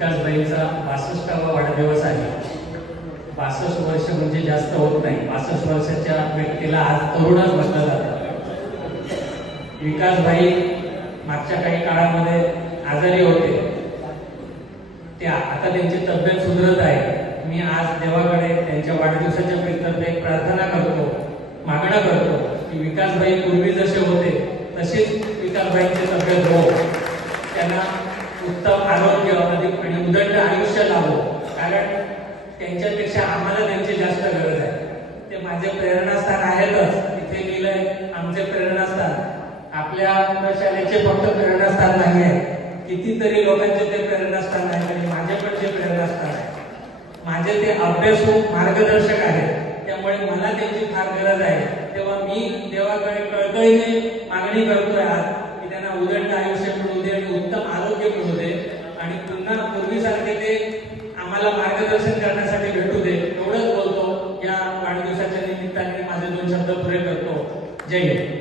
विकासबाईंचा बासष्टावा वाढदिवस आहे. बासष्ट वर्ष म्हणजे जास्त होत नाही. बासष्ट वर्षाच्या व्यक्तीला आज तरुणच म्हटलं जातं. विकासभाई मागच्या काही काळामध्ये आजारी होते. त्या आता त्यांची तब्येत सुधरत आहे. मी आज देवाकडे त्यांच्या वाढदिवसाच्या प्रीत्यर्थ एक प्रार्थना करतो मागणं करतो की विकासभाई पूर्वी जसे होते तसेच विकासभाईंची तब्येत हो आरोग्य आणि उदंड आयुष्य लाभो. कारण त्यांच्यापेक्षा आम्हाला त्यांची जास्त गरज आहे. ते माझे प्रेरणास्थान आहेतच. इथे लिहिलंय आमचे प्रेरणास्थान. आपल्या शाळेचे फक्त प्रेरणास्थान नाही आहे कितीतरी लोकांचे ते प्रेरणास्थान आहे आणि माझे पण ते प्रेरणास्थान आहे. माझे ते अभ्यासू मार्गदर्शक आहेत. त्यामुळे मला त्यांची फार गरज आहे. तेव्हा मी देवाकडे कळकळीने मागणी करतोय आज की त्यांना उदंड आयुष्य मिळू दे आणि उत्तम आरोग्य मिळू दे आणि पुन्हा पूर्वीसारखे ते मला मार्गदर्शन करण्यासाठी भेटू दे एवढंच बोलतो. या वाढदिवसाच्या निमित्ताने माझे दोन शब्द पुरे करतो. जय हिंद.